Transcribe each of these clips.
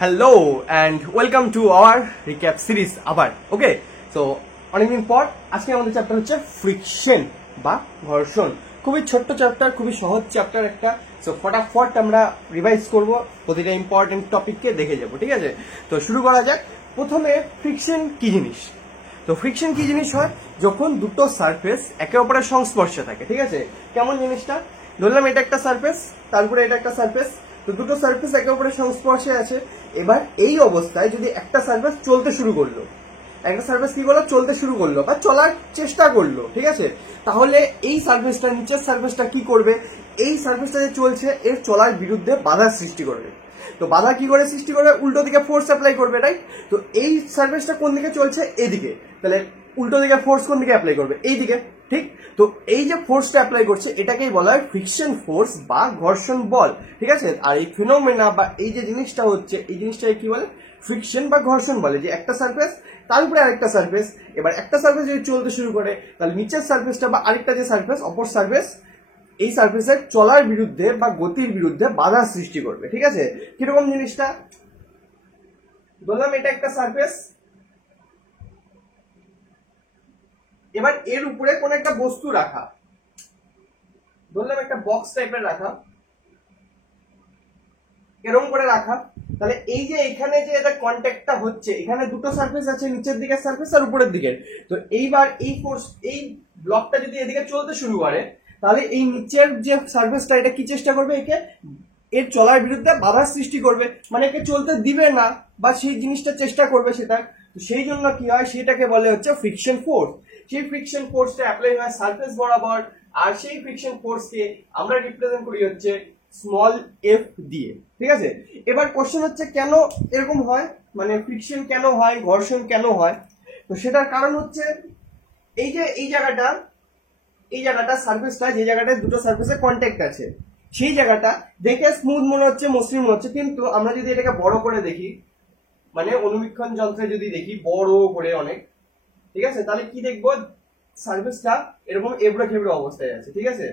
Hello and welcome to our recap series আবার। ওকে, তো অনেকদিন পর আজকে আমাদের চ্যাপ্টার হচ্ছে ফ্রিকশন বা ঘর্ষণ। খুবই ছোট্ট চ্যাপ্টার, খুবই সহজ চ্যাপ্টার একটা। সো ফটাফট আমরা রিভাইজ করব, প্রতিটা ইম্পর্টেন্ট টপিককে দেখে যাব, ঠিক আছে? তো শুরু করা যাক। প্রথমে ফ্রিকশন কি জিনিস? তো ফ্রিকশন কি জিনিস হয়? যখন দুটো সারফেস একে অপরের সংস্পর্শে থাকে, ঠিক আছে? কেমন জিনিসটা? ধরলাম এটা একটা সারফেস, তারপরে এটা একটা সারফেস, তো দুটো সারফেস একে অপরের সংস্পর্শে আছে। এবার এই অবস্থায় যদি একটা সারফেস চলতে শুরু করলো, একটা সারফেস কি করলো, চলতে শুরু করলো বা চলার চেষ্টা করলো, ঠিক আছে? তাহলে এই সারফেসটা, নিচের সারফেসটা কি করবে? এই সারফেসটা যে চলছে এর চলার বিরুদ্ধে বাধার সৃষ্টি করবে। তো বাধা কি করে সৃষ্টি করবে? উল্টো দিকে ফোর্স অ্যাপ্লাই করবে, রাইট? তো এই সারফেসটা কোন দিকে চলছে? এদিকে। তাহলে উল্টো দিকে ফোর্স কোন দিকে অ্যাপ্লাই করবে? এই দিকে, ঠিক? তো এই যে ফোর্সটা অ্যাপ্লাই করছে এটাকেই বলা হয় ফ্রিকশন ফোর্স বা ঘর্ষণ বল, ঠিক আছে? আর এই ফিনোমেনা বা এই যে জিনিসটা হচ্ছে, এই জিনিসটাকে কি বলে? ফ্রিকশন বা ঘর্ষণ বলে। যে একটা সারফেস তার উপরে আরেকটা সারফেস, এবার একটা সারফেস যদি চলতে শুরু করে তাহলে নিচের সারফেসটা বা আরেকটা যে সারফেস, অপর সারফেস, এই সারফেসের চলার বিরুদ্ধে বা গতির বিরুদ্ধে বাধা সৃষ্টি করবে, ঠিক আছে? কিরকম জিনিসটা? বললাম এটা একটা সারফেস, এবার এর উপরে কোন একটা বস্তু রাখা, বললাম একটা বক্স টাইপের রাখা, এরকম করে রাখা। তাহলে এই যে এখানে যে এটা কন্ট্যাক্টটা হচ্ছে, এখানে দুটো সারফেস আছে, নিচের দিকের সারফেস আর উপরের দিকের। তো এইবার এই ফোর্স, এই ব্লকটা যদি এদিকে চলতে শুরু করে তাহলে এই নিচের যে সারফেসটা এটা কি চেষ্টা করবে? একে এর চলার বিরুদ্ধে বাধার সৃষ্টি করবে, মানে একে চলতে দিবে না বা সেই জিনিসটা চেষ্টা করবে সেটা। তো সেই জন্য কি হয়, সেটাকে বলে হচ্ছে ফ্রিকশন ফোর্স। সেই ফ্রিকশন ফোর্সটা অ্যাপ্লাই হয় সারফেস বরাবর, আর সেই ফ্রিকশন ফোর্সকে আমরা রিপ্রেজেন্ট করি হচ্ছে স্মল এফ দিয়ে, ঠিক আছে? এবার কোশ্চেন হচ্ছে কেন এরকম হয়, মানে ফ্রিকশন কেন হয়, ঘর্ষণ কেন হয়? তো সেটার কারণ হচ্ছে এই যে এই জায়গাটা সারফেসটা, যে জায়গাটায় দুটো সারফেসের কন্ট্যাক্ট আছে, সেই জায়গাটা দেখে স্মুথ মনে হচ্ছে, মসৃণ মনে হচ্ছে, কিন্তু আমরা যদি এটাকে বড় করে দেখি, মানে অনুবীক্ষণ যন্ত্রে যদি দেখি বড় করে অনেক, ঠিক আছে, তাহলে কি দেখবো? সারফেসটা এরকম এবড়ো খেবড়ো অবস্থায় আছে, ঠিক আছে?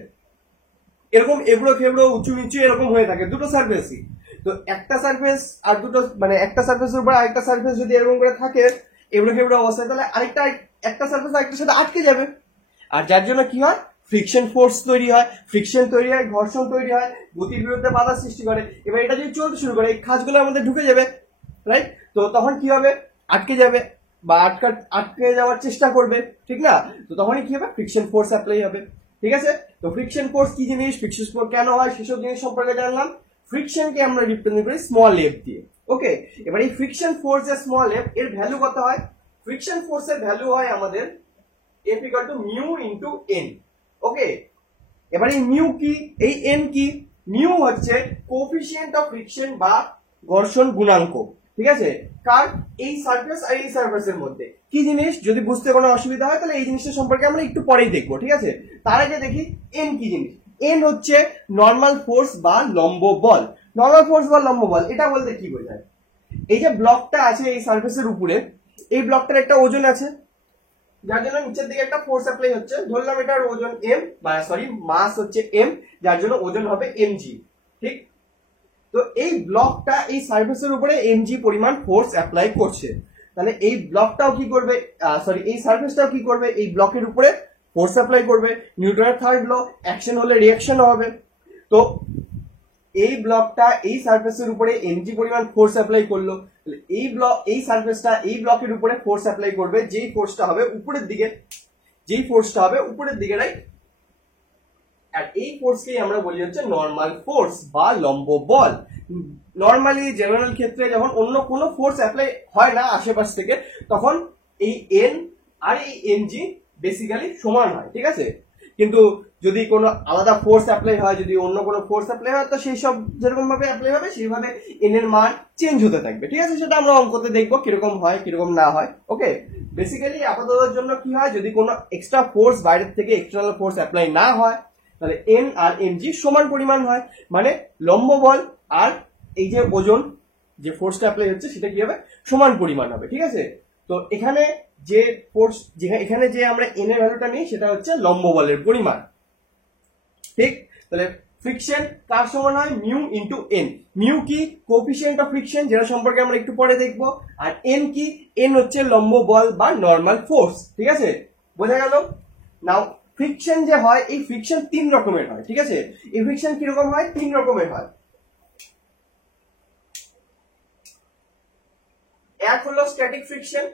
এরকম এবড়ো খেবড়ো, উঁচু নিচু এরকম হয়ে থাকে দুটো সারফেসই। তো একটা সারফেস আর দুটো, মানে একটা সারফেসের উপর আরেকটা সারফেস যদি এরকম করে থাকে এবড়ো খেবড়ো অবস্থায়, তাহলে আরেকটা, একটা সারফেস আরেকটার সাথে আটকে যাবে। আর যার জন্য কি হয়? ফ্রিকশন ফোর্স তৈরি হয়, ফ্রিকশন তৈরি হয়, ঘর্ষণ তৈরি হয়, গতির বিরুদ্ধে বাধা সৃষ্টি করে। এবার এটা যদি চলতে শুরু করে এই খাঁজগুলো আমাদের ঢুকে যাবে, রাইট? তো তখন কি হবে? আটকে যাবে বা আটকে যাওয়ার চেষ্টা করবে, ঠিক না? তো তখনই কি হবে? ফ্রিকশন ফোর্স অ্যাপ্লাই হবে, ঠিক আছে? তো ফ্রিকশন ফোর্স কি জিনিস, ফ্রিকশন ফোর্স কেন হয়, সেসব জিনিস সম্পর্কে জানলাম। ফ্রিকশনকে আমরা রিপ্রেজেন্ট করি স্মল এফ দিয়ে। ওকে, এবার এই ফ্রিকশন ফোর্স এর স্মল এফ এর ভ্যালু কত হয়? ফ্রিকশন ফোর্স এর ভ্যালু হয় আমাদের F equal to mu into n. ওকে, এবার এই মিউ কি, এই n কি? মিউ হচ্ছে কোএফিসিয়েন্ট অফ ফ্রিকশন বা ঘর্ষণ গুণাঙ্ক, ঠিক আছে? কার? এই সারফেস আর এই সারফেসের মধ্যে। কি জিনিস? যদি বুঝতে কোনো অসুবিধা হয় তাহলে এই জিনিসটা সম্পর্কে আমরা একটু পরেই দেখবো, ঠিক আছে? তার আগে দেখি n কি জিনিস। n হচ্ছে নর্মাল ফোর্স বা লম্ব বল। নর্মাল ফোর্স বা লম্ব বল এটা বলতে কি বোঝায়? এই যে ব্লকটা আছে এই সারফেসের উপরে, এই ব্লকটার একটা ওজন আছে, যার জন্য নিচের দিকে একটা ফোর্স অ্যাপ্লাই হচ্ছে। ধরলাম এটার ওজন m, বা সরি মাস হচ্ছে m, যার জন্য ওজন হবে mg, ঠিক? তো এই ব্লকটা এই সারফেসের উপরে mg পরিমাণ ফোর্স অ্যাপ্লাই করছে। তাহলে এই ব্লকটাও কি করবে, সরি এই সারফেসটাও কি করবে? এই ব্লকের উপরে ফোর্স অ্যাপ্লাই করবে। নিউটনের থার্ড ল, অ্যাকশন হলে রিঅ্যাকশন হবে। তো এই ব্লকটা এই সারফেসের উপরে এমজি পরিমাণ ফোর্স অ্যাপ্লাই করলো, এই ব্লক, এই সারফেসটা এই ব্লকের উপরে ফোর্স অ্যাপ্লাই করবে, যেই ফোর্সটা হবে উপরের দিকে, যেই ফোর্সটা হবে উপরের দিকে, রাইট? আর এই ফোর্সকেই আমরা বলি হচ্ছে নর্মাল ফোর্স বা লম্ব বল। নর্মালি জেনারেল ক্ষেত্রে যখন অন্য কোনো ফোর্স অ্যাপ্লাই হয় না আশেপাশ থেকে, তখন এই এন আর এই এমজি বেসিক্যালি সমান হয়, ঠিক আছে? কিন্তু যদি কোনো আলাদা ফোর্স অ্যাপ্লাই হয়, যদি অন্য কোনো ফোর্স অ্যাপ্লাই হয়, তো সেই সব যেরকম ভাবে অ্যাপ্লাই হবে সেইভাবে এন এর মান চেঞ্জ হতে থাকবে, ঠিক আছে? সেটা আমরা অঙ্কতে দেখবো কিরকম হয় কিরকম না হয়। ওকে, বেসিক্যালি আপাততের জন্য কি হয়, যদি কোনো এক্সট্রা ফোর্স বাইরের থেকে এক্সটার্নাল ফোর্স অ্যাপ্লাই না হয় তাহলে এন আর এমজি সমান পরিমাণ হয়, মানে লম্ব বল আর এই যে ওজন, যে ফোর্সটা অ্যাপ্লাই হচ্ছে সেটা কি হবে? সমান পরিমাণ হবে, ঠিক আছে? তো এখানে যে ফোর্স, এখানে যে আমরা এন এর ভ্যালুটা নিই সেটা হচ্ছে লম্ব বলের পরিমাণ, ঠিক? তাহলে ফ্রিকশন কার সমান হয় মিউ ইন্টু এন। মিউ কি কোএফিসিয়েন্ট অফ ফ্রিকশন, যেটা সম্পর্কে আমরা একটু পরে দেখবো। আর এন কি, এন হচ্ছে লম্ব বল বা নর্মাল ফোর্স। ঠিক আছে, বোঝা গেল। নাও ফ্রিকশন যে হয়, এই ফ্রিকশন 3 রকমের হয়। ঠিক আছে, এই ফ্রিকশন কিরকম হয়? 3 রকমের হয়। এক হলো স্ট্যাটিক ফ্রিকশন,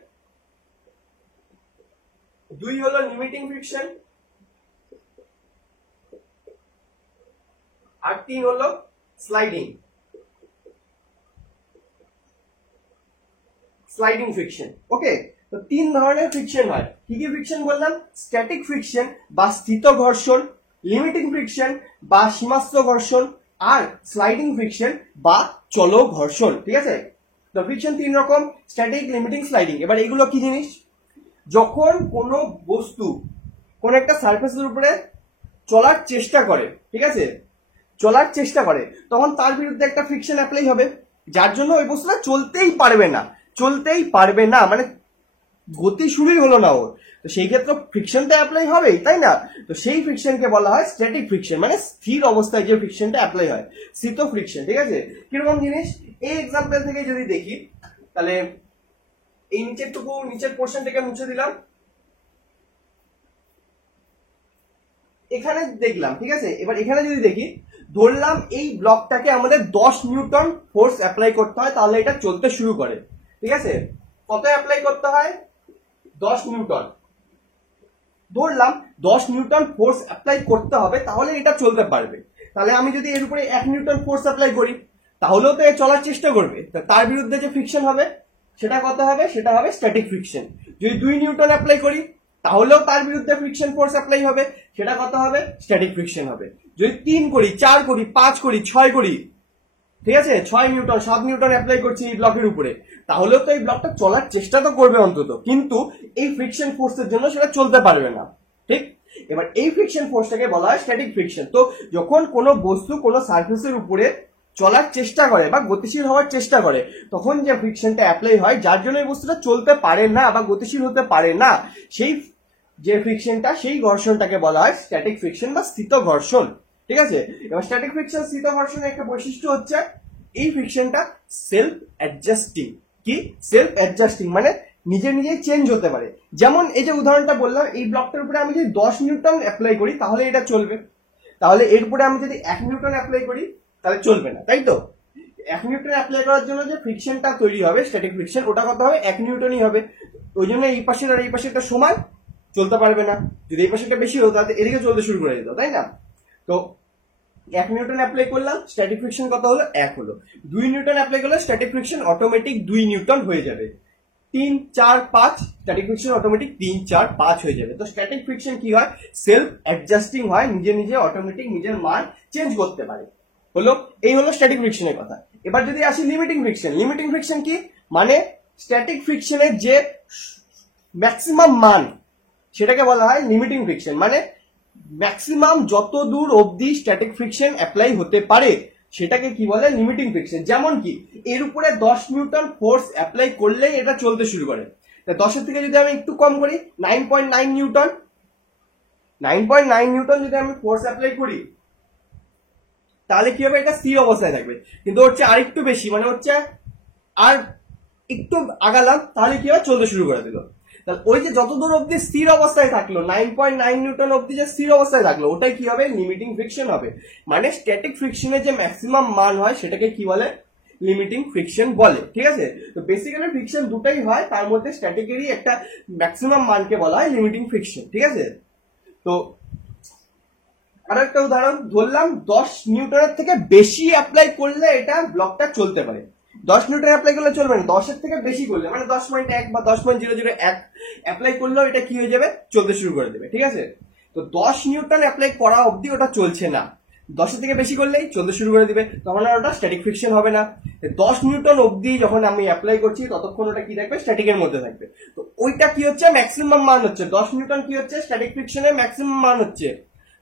2 হলো লিমিটিং ফ্রিকশন, আর 3 হলো স্লাইডিং ফ্রিকশন। ওকে, তো 3 ধরনের ফ্রিকশন হয়। কি কি ফ্রিকশন বললাম? স্ট্যাটিক ফ্রিকশন বা স্থিত ঘর্ষণ, লিমিটিং ফ্রিকশন বা সীমাস্থ ঘর্ষণ, আর স্লাইডিং ফ্রিকশন বা চল ঘর্ষণ। ঠিক আছে, তো ফ্রিকশন 3 রকম, স্ট্যাটিক, লিমিটিং, স্লাইডিং। এবার এগুলো কি জিনিস? যখন কোনো বস্তু কোন একটা সারফেসের উপরে চলার চেষ্টা করে, ঠিক আছে, চলার চেষ্টা করে, তখন তার বিরুদ্ধে একটা ফ্রিকশন অ্যাপ্লাই হবে, যার জন্য ওই বস্তুটা চলতেই পারবে না, মানে গতি শুরুই হলো না ওর। তো সেই ক্ষেত্রে ফ্রিকশনটা অ্যাপ্লাই হবেই, তাই না? তো সেই ফ্রিকশনকে বলা হয় স্ট্যাটিক ফ্রিকশন, মানে স্থির অবস্থায় যে ফ্রিকশনটা অ্যাপ্লাই হয়, স্থিত ফ্রিকশন। ঠিক আছে, কিরকম জিনিস? এই এক্সাম্পল থেকে যদি দেখি, তাহলে এই নিচের পোর্শন থেকে মুছে দিলাম, এখানে দেখলাম। ঠিক আছে, এবার এখানে যদি দেখি, ধরলাম এই ব্লকটাকে আমাদের 10 নিউটন ফোর্স অ্যাপ্লাই করতে হয়, তাহলে এটা চলতে শুরু করে। ঠিক আছে, কত অ্যাপ্লাই করতে হয়? 10 নিউটন। ধরলাম 10 নিউটন ফোর্স অ্যাপ্লাই করতে হবে, তাহলে এটা চলতে পারবে। তাহলে আমি যদি এর উপরে 1 নিউটন ফোর্স অ্যাপ্লাই করি, তাহলেও তো চলার চেষ্টা করবে। তার বিরুদ্ধে যে ফ্রিকশন হবে সেটা কত হবে? সেটা হবে স্ট্যাটিক ফ্রিকশন। যদি 2 নিউটন অ্যাপ্লাই করি, তাহলেও তার বিরুদ্ধে ফ্রিকশন ফোর্স অ্যাপ্লাই হবে, সেটা কত হবে? স্ট্যাটিক ফ্রিকশন হবে। যদি 3 করি, 4 করি, 5 করি, 6 করি, ঠিক আছে, 6 নিউটন, 7 নিউটন অ্যাপ্লাই করছি এই ব্লকের উপরে, তাহলেও তো এই ব্লকটা চলার চেষ্টা তো করবে অন্তত, কিন্তু এই ফ্রিকশন ফোর্সের জন্য সেটা চলতে পারবে না। ঠিক, এবার এই ফ্রিকশন ফোর্সটাকে বলা হয় স্ট্যাটিক ফ্রিকশন। তো যখন কোনো বস্তু কোনো সারফেসের উপরে চলার চেষ্টা করে বা গতিশীল হওয়ার চেষ্টা করে, তখন যে ফ্রিকশনটা অ্যাপ্লাই হয়, যার জন্য এই বস্তুটা চলতে পারে না বা গতিশীল হতে পারে না, সেই যে ফ্রিকশনটা, সেই ঘর্ষণটাকে বলা হয় স্ট্যাটিক ফ্রিকশন বা স্থিত ঘর্ষণ। ঠিক আছে, এবার স্ট্যাটিক ফ্রিকশন, স্থিত ঘর্ষণের একটা বৈশিষ্ট্য হচ্ছে এই ফ্রিকশনটা সেলফ অ্যাডজাস্টিং। কি সেলফ অ্যাডজাস্টিং? মানে নিজে নিজেই চেঞ্জ হতে পারে। যেমন এই যে উদাহরণটা বললাম, এই ব্লকটার উপরে আমি যদি 10 নিউটন অ্যাপ্লাই করি, তাহলে এটা চলবে। তাহলে এর উপরে আমি যদি 1 নিউটন অ্যাপ্লাই করি, তাহলে চলবে না, তাই তো? 1 নিউটন অ্যাপ্লাই করার জন্য যে ফ্রিকশনটা তৈরি হবে, স্ট্যাটিক ফ্রিকশন, ওটা কত হবে? 1 নিউটনই হবে। ওই জন্য এই পাশের আর এই পাশেরটা সমান, চলতে পারবে না। যদি এই পাশেরটা বেশি হতো, তাহলে এদিকে চলতে শুরু করে দিত, তাই না? তো 1 নিউটন অ্যাপ্লাই করলাম, স্ট্যাটিক ফ্রিকশন কত হলো? 1 হলো। 2 নিউটন অ্যাপ্লাই করলে স্ট্যাটিক ফ্রিকশন অটোমেটিক 2 নিউটন হয়ে যাবে। 3, 4, 5, স্ট্যাটিক ফ্রিকশন অটোমেটিক 3, 4, 5 হয়ে যাবে। তো স্ট্যাটিক ফ্রিকশন কি হয়? সেলফ অ্যাডজাস্টিং হয়, নিজে নিজে অটোমেটিক নিজের মান চেঞ্জ করতে পারে। হলো, এই হলো স্ট্যাটিক ফ্রিকশনের কথা। এবার যদি আসি লিমিটিং ফ্রিকশন। লিমিটিং ফ্রিকশন কি? মানে স্ট্যাটিক ফ্রিকশনের যে ম্যাক্সিমাম মান, সেটাকে বলা হয় লিমিটিং ফ্রিকশন। মানে ম্যাক্সিমাম যত দূর অবধি স্ট্যাটিক ফ্রিকশন অ্যাপ্লাই হতে পারে, সেটাকে কি বলে? Limiting friction. যেমন কি, এর উপরে 10 নিউটন ফোর্স অ্যাপ্লাই করলেই এটা চলতে শুরু করে। 10 থেকে যদি আমি একটু কম করি, 9.9 নিউটন, 9.9 নিউটন যদি আমি ফোর্স অ্যাপ্লাই করি, তাহলে কি হবে? এটা স্থির অবস্থায় থাকবে। কিন্তু হচ্ছে আর একটু বেশি, মানে হচ্ছে আর একটু আগালাম, তাহলে কি হবে? চলতে শুরু করে দিল। তাহলে ওই যে যত দূর অব্দি স্থির অবস্থায় থাকলো, 9.9 নিউটন অব্দি যে স্থির অবস্থায় থাকলো, ওটাই কি হবে? লিমিটিং ফ্রিকশন হবে। মানে স্ট্যাটিক ফ্রিকশনের যে ম্যাক্সিমাম মান হয়, সেটাকে কি বলে? লিমিটিং ফ্রিকশন বলে। ঠিক আছে, তো বেসিক্যালি ফ্রিকশন দুটাই হয়, তার মধ্যে স্ট্যাটিকেরই একটা ম্যাক্সিমাম মানকে বলা হয় লিমিটিং ফ্রিকশন। ঠিক আছে, তো আরো একটা উদাহরণ ধরলাম, 10 নিউটনের থেকে বেশি অ্যাপ্লাই করলে এটা ব্লকটা চলতে পারে। 10 নিউটন অ্যাপ্লাই করলে চলবে না, 10-এর থেকে বেশি করলে, মানে 10.1 বা 10.001 অ্যাপ্লাই করলেও এটা কি হয়ে যাবে? চলতে শুরু করে দেবে। ঠিক আছে, তো 10 নিউটন অ্যাপ্লাই করা অবধি ওটা চলছে না, 10-এর থেকে বেশি করলেই চলতে শুরু করে দিবে, তখন আর ওটা স্ট্যাটিক ফ্রিকশন হবে না। 10 নিউটন অবধি যখন আমি অ্যাপ্লাই করছি, ততক্ষণ ওটা কি থাকবে? স্ট্যাটিকের মধ্যে থাকবে। তো ওইটা কি হচ্ছে? ম্যাক্সিমাম মান হচ্ছে 10 নিউটন। কি হচ্ছে? স্ট্যাটিক ফ্রিকশনের ম্যাক্সিমাম মান হচ্ছে।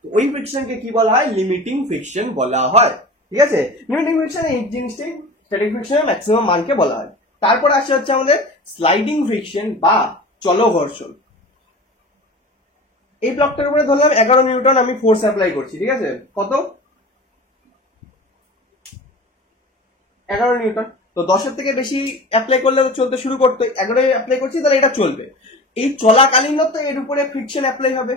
ওই ফ্রিকশনকে কি বলা হয়? লিমিটিং ফ্রিকশন বলা হয়। ঠিক আছে, লিমিটিং ফ্রিকশন এই জিনিসটাই স্ট্যাটিক ফ্রিকশনের ম্যাক্সিমাম মানকে বলা হয়। তারপর আসে হচ্ছে আমাদের স্লাইডিং ফ্রিকশন বা চল ঘর্ষণ। এই ব্লকটার উপরে ধরলাম 11 নিউটন আমি ফোর্স অ্যাপ্লাই করছি। ঠিক আছে, কত? 11 নিউটন। তো 10-এর থেকে বেশি অ্যাপ্লাই করলে তো চলতে শুরু করতে, 11 অ্যাপ্লাই করছি তাহলে এটা চলবে। এই চলাকালীন তো এর উপরে ফ্রিকশন অ্যাপ্লাই হবে।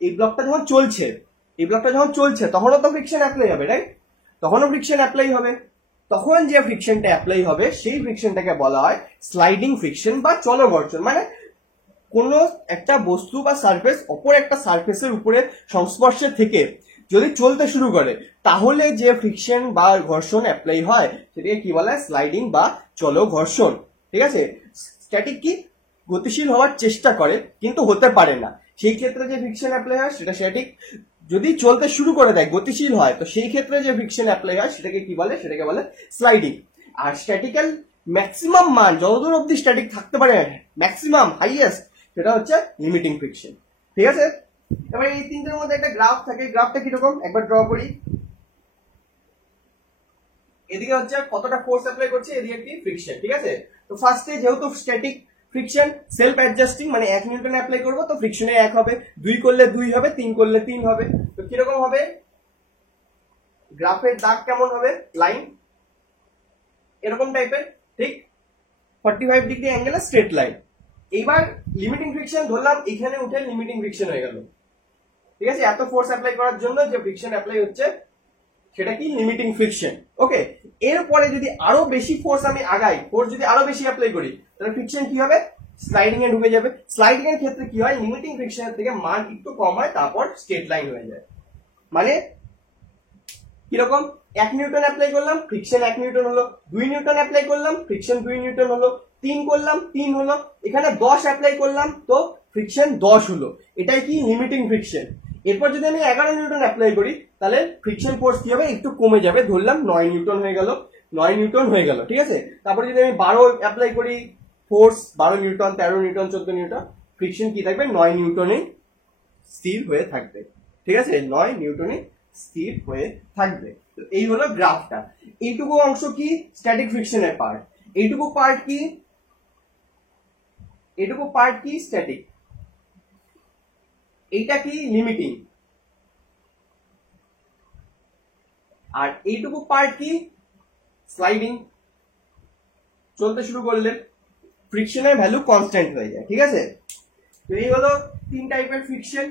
এই ব্লকটা যখন চলছে, তখনও তো ফ্রিকশন অ্যাপ্লাই হবে, রাইট? তখনও ফ্রিকশন অ্যাপ্লাই হবে। তখন যে ফ্রিকশনটা অ্যাপ্লাই হবে সেই ফ্রিকশনটাকে বলা হয় স্লাইডিং ফ্রিকশন বা চলঘর্ষণ। মানে কোনো একটা বস্তু বা সারফেস অপর একটা সারফেসের উপরে সংস্পর্শে থেকে যদি চলতে শুরু করে তাহলে যে ফ্রিকশন বা ঘর্ষণ অ্যাপ্লাই হয় সেটাকে কি বলা হয়? স্লাইডিং বা চলঘর্ষণ। ঠিক আছে? স্ট্যাটিক কি? গতিশীল হওয়ার চেষ্টা করে কিন্তু হতে পারে না, সেই ক্ষেত্রে যে ফ্রিকশন অ্যাপ্লাই হয় সেটা স্ট্যাটিক। যদি চলতে শুরু করে দেয়, গতিশীল হয়, তো সেই ক্ষেত্রে যে ফ্রিকশন অ্যাপ্লাই হয় সেটাকে কি বলে? সেটাকে বলে স্লাইডিং। আর স্ট্যাটিক্যাল ম্যাক্সিমাম মান যতদূর অব্দি স্ট্যাটিক থাকতে পারে, ম্যাক্সিমাম হাইয়েস্ট, সেটা হচ্ছে লিমিটিং ফ্রিকশন। ঠিক আছে? এবার এই তিনটের মধ্যে একটা গ্রাফ থাকে। গ্রাফটা কিরকম একবার ড্র করি। এদিকে হচ্ছে কতটা ফোর্স অ্যাপ্লাই করছে, এদিকে একটি ফ্রিকশন। ঠিক আছে? তো ফার্স্টে যেহেতু স্ট্যাটিক ফ্রিকশন সেলফ অ্যাডজাস্টিং, মানে 1 নিউটন অ্যাপ্লাই করবো তো ফ্রিকশনে 1 হবে, 2 করলে 2 হবে, 3 করলে 3 হবে। তো কিরকম হবে গ্রাফের দাগ? কেমন হবে? লাইন এরকম টাইপের, ঠিক 45 ডিগ্রি অ্যাঙ্গেলে স্ট্রেট লাইন। এইবার লিমিটিং ফ্রিকশন ধরলাম, এখানে উঠে লিমিটিং ফ্রিকশন হয়ে গেল। ঠিক আছে? এত ফোর্স অ্যাপ্লাই করার জন্য যে ফ্রিকশন অ্যাপ্লাই হচ্ছে সেটা কি? Limiting friction. ওকে, এরপরে যদি আরো বেশি ফোর্স আমি আগাই, ফোর্স যদি আরো বেশি অ্যাপ্লাই করি, তাহলে ফ্রিকশন কি হবে? স্লাইডিং এ ঢুকে যাবে। স্লাইডিং এর ক্ষেত্রে কি হয়? লিমিটিং ফ্রিকশনের থেকে মান একটু কম হয়, তারপর স্ট্রেট লাইন হয়ে যায়। মানে কিরকম? 1 নিউটন অ্যাপ্লাই করলাম, ফ্রিকশন 1 নিউটন হলো। 2 নিউটন অ্যাপ্লাই করলাম, ফ্রিকশন 2 নিউটন হলো। 3 করলাম, 3 হলো। এখানে 10 অ্যাপ্লাই করলাম তো ফ্রিকশন 10 হলো। এটাই কি? Limiting friction. এরপর যদি আমি 11 নিউটন অ্যাপ্লাই করি তাহলে ফ্রিকশন ফোর্স কি হবে? একটু কমে যাবে। ধরলাম 9 নিউটন হয়ে গেল, 9 নিউটন হয়ে গেল। ঠিক আছে? তারপরে যদি আমি 12 অ্যাপ্লাই করি, force 12 Newton, 13 Newton, 14 Newton, friction কি থাকবে? 9 নিউটনে স্থির হয়ে থাকবে। ঠিক আছে? 9 নিউটনে স্থির হয়ে থাকবে। তো এই হলো গ্রাফটা। এইটুকু অংশ কি? স্ট্যাটিক ফ্রিকশনের পার্ট। এইটুকু পার্ট কি? এইটুকু পার্ট কি? স্ট্যাটিক। এইটা কি? লিমিটিং। আর এইটুকু পার্ট কি? স্লাইডিং। চলতে শুরু করলে ফ্রিকশনের ভ্যালু কনস্ট্যান্ট হয়ে যায়। ঠিক আছে? তো এই হলো 3 টাইপের ফ্রিকশন।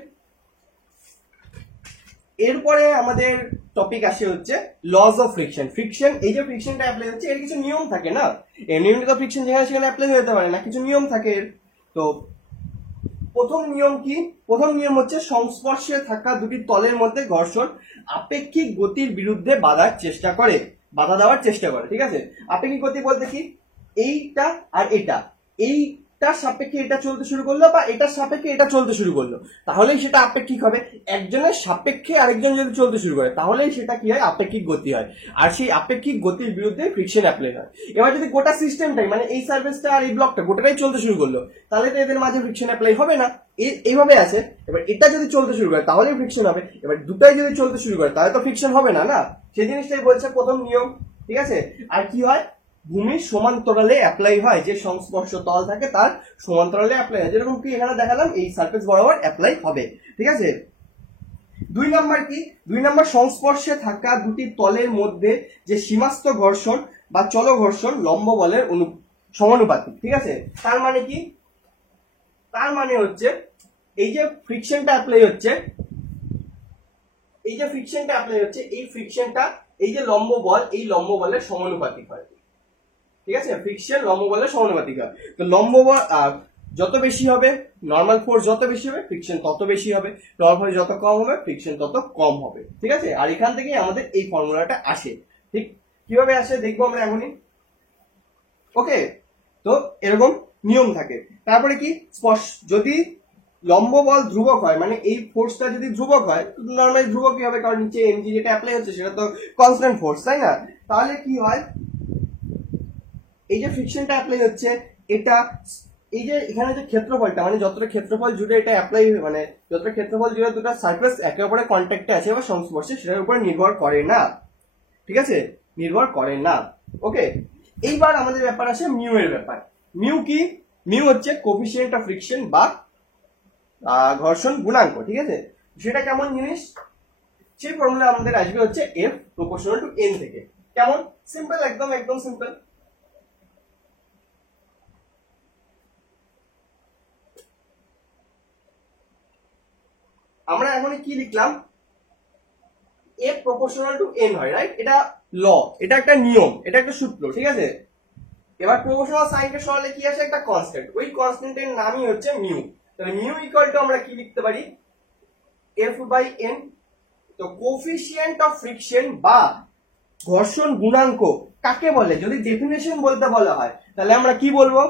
এরপরে আমাদের টপিক আসে হচ্ছে লজ অফ ফ্রিকশন। ফ্রিকশন, এই যে ফ্রিকশনটা অ্যাপ্লাই হচ্ছে এর কিছু নিয়ম থাকে না? এমনি তো ফ্রিকশন যেখানে সেখানে অ্যাপ্লাই হতে পারে না, কিছু নিয়ম থাকে এর। তো প্রথম নিয়ম কি? প্রথম নিয়ম হচ্ছে সংস্পর্শে থাকা দুটি তলের মধ্যে ঘর্ষণ আপেক্ষিক গতির বিরুদ্ধে বাধা দেওয়ার চেষ্টা করে। ঠিক আছে? আপেক্ষিক গতি বলতে কি? এইটা আর এইটার সাপেক্ষে এটা চলতে শুরু করলো বা এটার সাপেক্ষে এটা চলতে শুরু করলো, তাহলেই সেটা আপেক্ষিক হবে। একজনের সাপেক্ষে আরেকজন যদি চলতে শুরু করে তাহলেই সেটা কি হয়? আপেক্ষিক গতি হয়। আর সেই আপেক্ষিক গতির বিরুদ্ধে ফ্রিকশন অ্যাপ্লাই হয়। এবার যদি গোটা সিস্টেমটাই, মানে এই সার্ফেসটা আর এই ব্লকটা গোটাটাই চলতে শুরু করলো, তাহলে তো এদের মাঝে ফ্রিকশন অ্যাপ্লাই হবে না। এইভাবে আছে। এবার এটা যদি চলতে শুরু করে তাহলেই ফ্রিকশন হবে। এবার দুটাই যদি চলতে শুরু করে তাহলে তো ফ্রিকশন হবে না, না? সেই জিনিসটাই বলছে প্রথম নিয়ম। ঠিক আছে? আর কি হয়? ভূমির সমান্তরালে অ্যাপ্লাই হয়, যে সংস্পর্শ তল থাকে তার সমান্তরালে অ্যাপ্লাই হয়, যেরকম কি এখানে দেখালাম এই সারফেস বরাবর অ্যাপ্লাই হবে। ঠিক আছে? 2 নাম্বার কি? 2 নাম্বার সংস্পর্শে থাকা দুটি তলের মধ্যে যে সীমাস্থ ঘর্ষণ বা চল ঘর্ষণ লম্ব বলের সমানুপাতিক। ঠিক আছে? তার মানে কি? তার মানে হচ্ছে এই যে ফ্রিকশনটা অ্যাপ্লাই হচ্ছে, এই ফ্রিকশনটা এই যে লম্ব বল, এই লম্ব বলের সমানুপাতিক হয়। ঠিক আছে? ফ্রিকশন লম্ব বলের সমানুপাতিক হয়। তো লম্ব বল যত বেশি হবে, নর্মাল ফোর্স যত বেশি হবে, ফ্রিকশন তত বেশি হবে। নর্মাল ফোর্স যত কম হবে, ফ্রিকশন তত কম হবে। ঠিক আছে? আর এখান থেকেই আমাদের এই ফর্মুলাটা আসে। ঠিক কিভাবে আসে দেখবো আমরা এখনই। ওকে, তো এরকম নিয়ম থাকে। তারপরে কি? যদি লম্ব বল ধ্রুবক হয়, মানে এই ফোর্সটা যদি ধ্রুবক হয়, নর্মালি ধ্রুবক কি হবে? কারণ নিচে এমজি যেটা অ্যাপ্লাই হচ্ছে সেটা তো কনস্ট্যান্ট ফোর্স, তাই না? তাহলে কি হয়? এই যে ফ্রিকশনটা অ্যাপ্লাই হচ্ছে, এটা এই যে এখানে যে ক্ষেত্রফলটা, মানে যতটা ক্ষেত্রফল জুড়ে এটা অ্যাপ্লাই, মানে যতটা ক্ষেত্রফল জুড়ে দুটো সারফেস একে অপরের কন্ট্যাক্টে আছে বা সংস্পর্শে, সেটার উপরে নির্ভর করে না। ঠিক আছে? নির্ভর করে না। ওকে, এইবার আমাদের ব্যাপার আসে মিউ এর ব্যাপার। মিউ কি? মিউ হচ্ছে কোফিসিয়েন্ট অফ ফ্রিকশন বা ঘর্ষণ গুণাঙ্ক। ঠিক আছে? সেটা কেমন জিনিস? সেই ফর্মুলা আমাদের আসবে হচ্ছে এফ প্রপোর্শনাল টু এন থেকে। কেমন? সিম্পল, একদম একদম সিম্পল। আমরা এখন কি লিখলাম? এ প্রপোর্শনাল টু এন হয়, রাইট? এটা ল, এটা একটা নিয়ম, এটা একটা সূত্র, ঠিক আছে? এবার প্রপোর্শনাল সাইনকে সরালে কি আসে? একটা কনস্ট্যান্ট, ওই কনস্ট্যান্টের নামই হচ্ছে মিউ। তাহলে মিউ ইকুয়াল টু আমরা কি লিখতে পারি? F by N. তো কোফিশিয়েন্ট অফ ফ্রিকশন বা ঘর্ষণ গুণাঙ্ক কাকে বলে যদি ডেফিনেশন বলতে বলা হয়, তাহলে আমরা কি বলবো?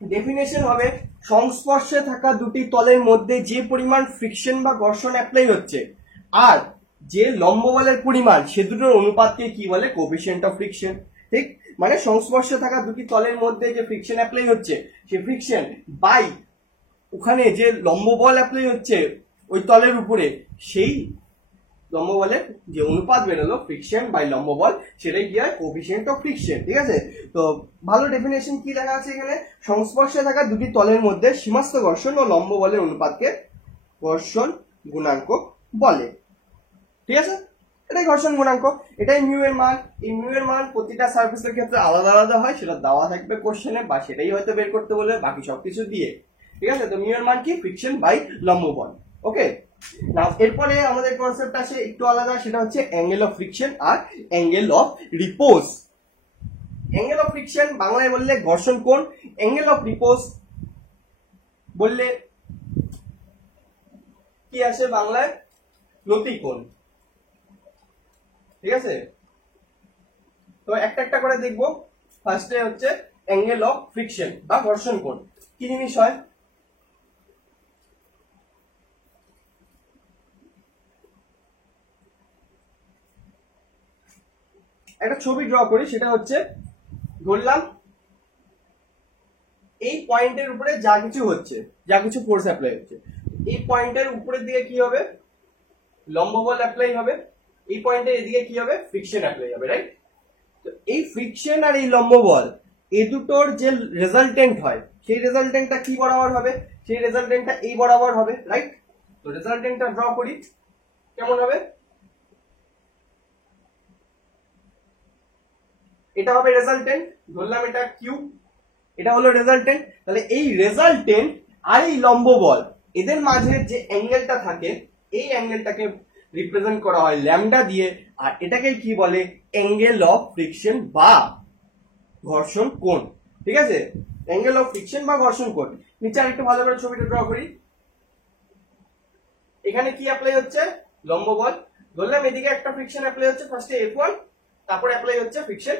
ডেফিনেশন হবে সংস্পর্শে থাকা দুটি তলের মধ্যে যে পরিমাণ ফ্রিকশন বা ঘর্ষণ অ্যাপ্লাই হচ্ছে আর যে লম্ব বলের পরিমাণ, সে দুটোর অনুপাতকে কি বলে? Coefficient of friction. ঠিক, মানে সংস্পর্শে থাকা দুটি তলের মধ্যে যে ফ্রিকশন অ্যাপ্লাই হচ্ছে, সে ফ্রিকশন বাই ওখানে যে লম্ব বল অ্যাপ্লাই হচ্ছে ওই তলের উপরে, সেই লম্ব বলের যে অনুপাত বেরোলো ফ্রিকশন বাই লম্ব বল, সেটাই কি হয়? Coefficient of friction. ঠিক আছে, তো ভালো ডেফিনেশন কি লেখা আছে এখানে? সংস্পর্শে থাকা দুটি তলের মধ্যে সীমাস্থ ঘর্ষণ ও লম্ব বলের অনুপাতকে ঘর্ষণ গুণাঙ্ক বলে। ঠিক আছে, এটাই ঘর্ষণ গুণাঙ্ক, এটাই মিউ এর মান। এই মিউ এর মান প্রতিটা সার্ফেসের ক্ষেত্রে আলাদা আলাদা হয়, সেটা দেওয়া থাকবে কোশ্চেনে, বা সেটাই হয়তো বের করতে বলবে বাকি সবকিছু দিয়ে। ঠিক আছে, তো মিউ এর মান কি? ফ্রিকশন বাই লম্ব বল। ওকে, নাও এরপরে আমাদের কনসেপ্ট আছে একটু আলাদা, সেটা হচ্ছে অ্যাঙ্গেল অফ ফ্রিকশন আর angle of repose. Angle of friction বাংলায় বললে ঘর্ষণ কোণ, অ্যাঙ্গেল অফ রিপোজ বললে কি আসে বাংলায়? নতি কোণ। ঠিক আছে, তো একটা একটা করে দেখবো। ফার্স্টে হচ্ছে অ্যাঙ্গেল অফ ফ্রিকশন বা ঘর্ষণ কোণ। কি জিনিস হয়? একটা ছবি ড্র করি, সেটা হচ্ছে ধরলাম এই পয়েন্টের উপরে যা কিছু হচ্ছে, যা কিছু ফোর্স অ্যাপ্লাই হচ্ছে, এই পয়েন্টের উপরের দিকে কি হবে? লম্ব বল অ্যাপ্লাই হবে। এই পয়েন্টের এদিকে কি হবে? ফ্রিকশন অ্যাপ্লাই হবে, রাইট? তো এই ফ্রিকশন আর এই লম্ব বল, এই দুটোর যে রেজাল্টেন্ট হয়, সেই রেজাল্টেন্টটা কি বরাবর হবে? সেই রেজাল্টেন্টটা এই বরাবর হবে, রাইট? তো রেজাল্টেন্টটা ড্র করি, কেমন হবে? এটা হবে রেজাল্টেন্ট, ধরলাম এটা কিউ, এটা হলো রেজাল্টেন্ট। তাহলে এই রেজাল্টেন্ট আর এই লম্ব বল, এদের মাঝে যে অ্যাঙ্গেলটা থাকে, এই অ্যাঙ্গেলটাকে রিপ্রেজেন্ট করা হয় ল্যামডা দিয়ে, আর এটাকে কি বলে? অ্যাঙ্গেল অফ ফ্রিকশন বা ঘর্ষণ কোণ। ঠিক আছে, অ্যাঙ্গেল অফ ফ্রিকশন বা ঘর্ষণ কোণ। নিচে আরেকটু ভালো করে ছবিটা ড্র করি। এখানে কি অ্যাপ্লাই হচ্ছে? লম্ব বল। ধরলাম এদিকে একটা ফ্রিকশন অ্যাপ্লাই হচ্ছে, ফার্স্টে F1, তারপরে অ্যাপ্লাই হচ্ছে ফ্রিকশন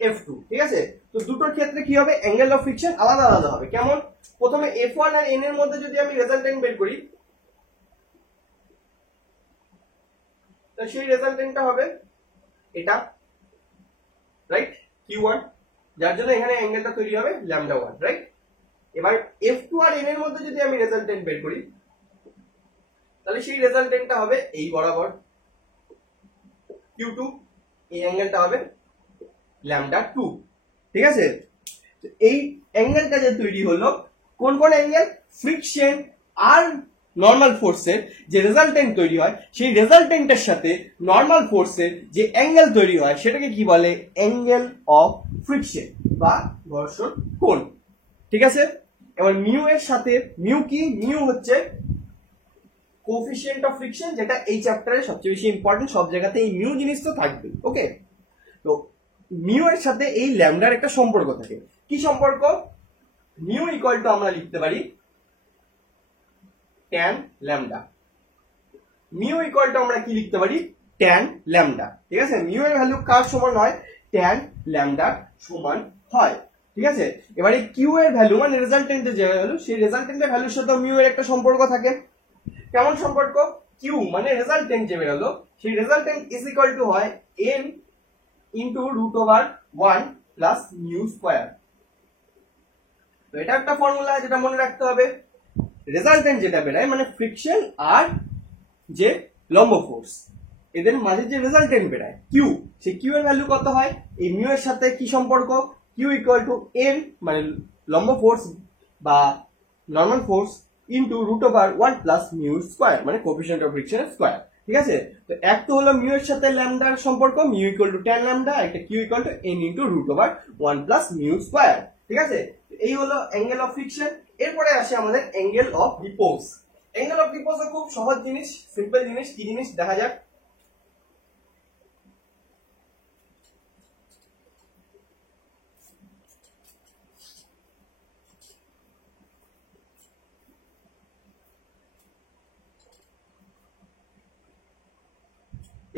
F2। ঠিক আছে, তো দুটোর ক্ষেত্রে কি হবে? অ্যাঙ্গেল অফ ফ্রিকশন আলাদা আলাদা হবে। কেমন? প্রথমে F1 আর N এর মধ্যে যদি আমি রেজাল্টেন্ট বের করি, তো সেই রেজাল্টেন্টটা হবে এটা, রাইট? Q1, যার জন্য এখানে অ্যাঙ্গেলটা তৈরি হবে λ1, রাইট? এবার F2 আর N এর মধ্যে যদি আমি রেজাল্টেন্ট বের করি, তাহলে সেই রেজাল্টেন্টটা হবে এই বরাবর Q2, এই অ্যাঙ্গেলটা হবে λ2। ঠিক আছে, এই অ্যাঙ্গেলটা যে তৈরি হলো, কোন কোন অ্যাঙ্গেল? ফ্রিকশন আর নর্মাল ফোর্সের যে রেজাল্টেন্ট তৈরি হয়, সেই রেজাল্টেন্টের সাথে নর্মাল ফোর্সের যে অ্যাঙ্গেল তৈরি হয়, সেটাকে কি বলে? অ্যাঙ্গেল অফ ফ্রিকশন বা ঘর্ষণ কোণ। ঠিক আছে, এবার মিউ এর সাথে, মিউ কি? মিউ হচ্ছে কোফিশিয়েন্ট অফ ফ্রিকশন, যেটা এই চ্যাপ্টারে সবচেয়ে বেশি ইম্পর্টেন্ট, সব জায়গাতে এই মিউ জিনিস তো থাকবে। ওকে, তো মিউ এর সাথে এই ল্যামডার একটা সম্পর্ক থাকে। কি সম্পর্ক? মিউ ইকুয়াল টু আমরা লিখতে পারি tan lambda. Mu equal two আমরা কি লিখতে পারি? Tan lambda. ঠিক আছে, মিউ এর ভ্যালু কার সমান হয়? ট্যান ল্যামডা সমান হয়। ঠিক আছে, এবারে কিউ এর ভ্যালু মানে রেজাল্টেন্টের যে ভ্যালু, সেই রেজাল্টেন্টের ভ্যালুর সাথে মিউ এর একটা সম্পর্ক থাকে। কেমন সম্পর্ক? কিউ মানে রেজাল্টেন্ট যে বেরোলো, সেই রেজাল্টেন্ট ইজ ইকুয়াল টু হয় N into √1 plus mu square. তো এটা একটা ফর্মুলা যেটা মনে রাখতে হবে। রেজাল্টেন্ট যেটা বেরোয় মানে ফ্রিকশন আর যে লম্ব ফোর্স, এদের মাঝে যে রেজাল্টেন্ট বেরোয় কিউ, সেই কিউ এর ভ্যালু কত হয়? এই মিউ এর সাথে কি সম্পর্ক? কিউ ইকুয়াল টু এন মানে লম্ব ফোর্স বা normal force into √1 plus mu square মানে কোএফিসিয়েন্ট অফ ফ্রিকশন স্কোয়ার। ঠিক আছে? তো এক তো হলো মিউ এর সাথে ল্যামডার সম্পর্ক, mu equal to tan lambda, একটা Q equal to n into root over 1 plus mu square. ঠিক আছে? এই হলো অ্যাঙ্গেল অফ ফ্রিকশন। এরপরে আসে আমাদের angle of repose. Angle of রিপোজ খুব সহজ জিনিস, সিম্পল জিনিস। কি জিনিস দেখা যাক।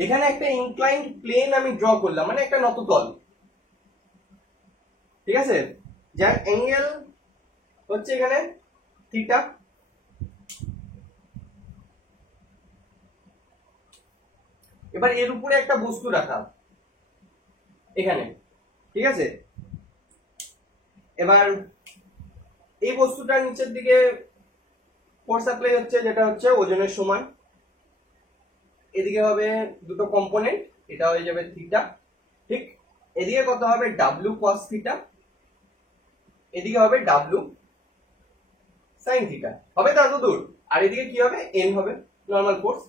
এখানে একটা ইনক্লাইন্ড প্লেন আমি ড্র করলাম, মানে একটা নততল। ঠিক আছে? যার অ্যাঙ্গেল হচ্ছে এখানে থিটা। এবার এর উপরে একটা বস্তু রাখা এখানে। ঠিক আছে? এবার এই বস্তুটার নিচের দিকে ফোর্স অ্যাপ্লাই হচ্ছে, যেটা হচ্ছে ওজনের সমান। এদিকে হবে দুটো কম্পোনেন্ট, এটা হয়ে যাবে থিটা। ঠিক? এদিকে কত হবে? ডাব্লিউ কস থিটা, এদিকে হবে ডাব্লিউ সাইন থিটা। হবে তো এত দূর? আর এদিকে কি হবে? এন হবে নর্মাল ফোর্স,